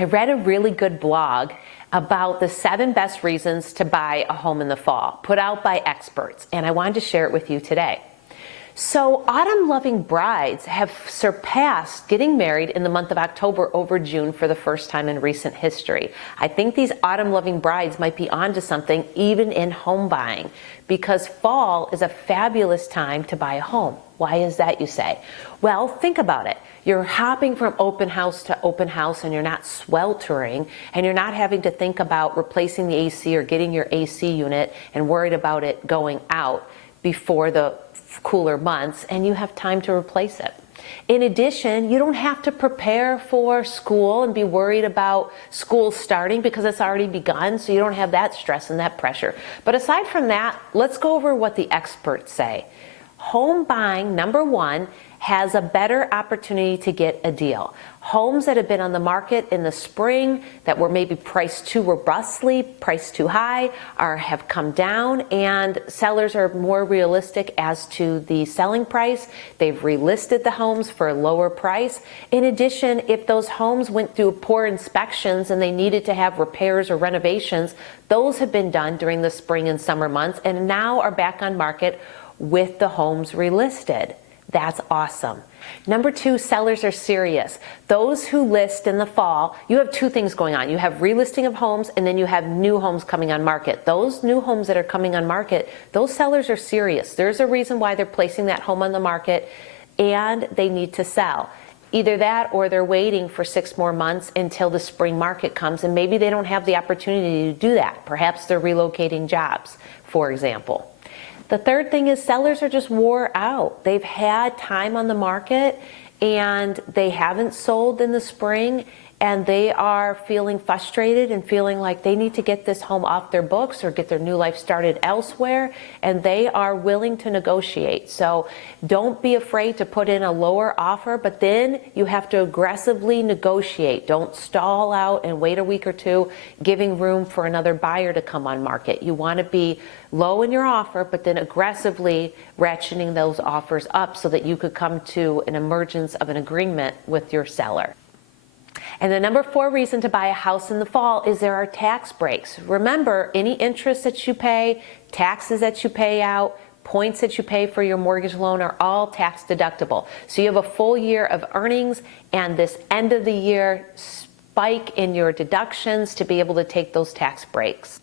I read a really good blog about the 7 best reasons to buy a home in the fall, put out by experts, and I wanted to share it with you today. So autumn-loving brides have surpassed getting married in the month of October over June for the first time in recent history. I think these autumn-loving brides might be onto something even in home buying, because fall is a fabulous time to buy a home. Why is that, you say? Well, think about it. You're hopping from open house to open house and you're not sweltering, and you're not having to think about replacing the AC or getting your AC unit and worried about it going out before the cooler months, and you have time to replace it. In addition, you don't have to prepare for school and be worried about school starting because it's already begun, so you don't have that stress and that pressure. But aside from that, let's go over what the experts say. Home buying, number one, has a better opportunity to get a deal. Homes that have been on the market in the spring that were maybe priced too robustly, priced too high, have come down, and sellers are more realistic as to the selling price. They've relisted the homes for a lower price. In addition, if those homes went through poor inspections and they needed to have repairs or renovations, those have been done during the spring and summer months and now are back on market with the homes relisted. That's awesome. Number two, sellers are serious. Those who list in the fall, you have two things going on. You have relisting of homes, and then you have new homes coming on market. Those new homes that are coming on market, those sellers are serious. There's a reason why they're placing that home on the market, and they need to sell. Either that or they're waiting for 6 more months until the spring market comes, and maybe they don't have the opportunity to do that. Perhaps they're relocating jobs, for example. The third thing is sellers are just wore out. They've had time on the market and they haven't sold in the spring, and they are feeling frustrated and feeling like they need to get this home off their books or get their new life started elsewhere, and they are willing to negotiate. So don't be afraid to put in a lower offer, but then you have to aggressively negotiate. Don't stall out and wait a week or two, giving room for another buyer to come on market. You want to be low in your offer, but then aggressively ratcheting those offers up so that you could come to an emergence of an agreement with your seller. And the number 4 reason to buy a house in the fall is there are tax breaks. Remember, any interest that you pay, taxes that you pay out, points that you pay for your mortgage loan are all tax deductible. So you have a full year of earnings and this end of the year spike in your deductions to be able to take those tax breaks.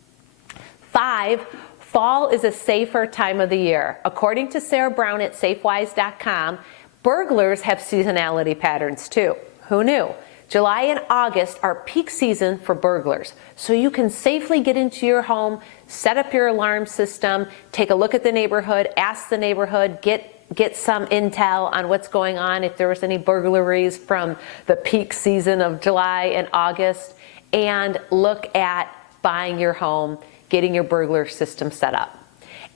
5, fall is a safer time of the year. According to Sarah Brown at SafeWise.com, burglars have seasonality patterns too. Who knew? July and August are peak season for burglars. So you can safely get into your home, set up your alarm system, take a look at the neighborhood, ask the neighborhood, get some intel on what's going on, if there was any burglaries from the peak season of July and August, and look at buying your home, getting your burglar system set up.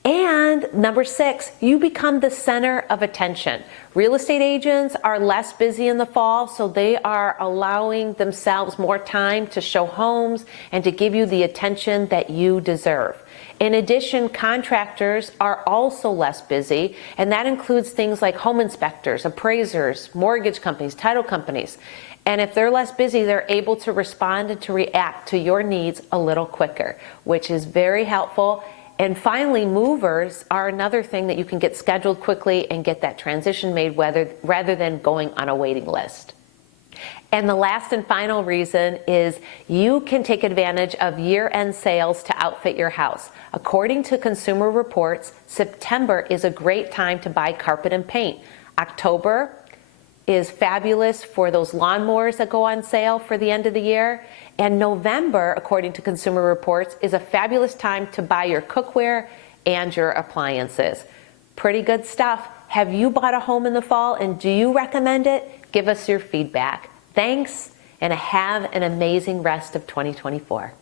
And number 6, you become the center of attention. Real estate agents are less busy in the fall, so they are allowing themselves more time to show homes and to give you the attention that you deserve. In addition, contractors are also less busy, and that includes things like home inspectors, appraisers, mortgage companies, title companies. And if they're less busy, they're able to respond and to react to your needs a little quicker, which is very helpful. And finally, movers are another thing that you can get scheduled quickly and get that transition made rather than going on a waiting list. And the last and final reason is you can take advantage of year-end sales to outfit your house. According to Consumer Reports, September is a great time to buy carpet and paint. October is fabulous for those lawnmowers that go on sale for the end of the year. And November, according to Consumer Reports, is a fabulous time to buy your cookware and your appliances. Pretty good stuff. Have you bought a home in the fall, and do you recommend it? Give us your feedback. Thanks, and have an amazing rest of 2024.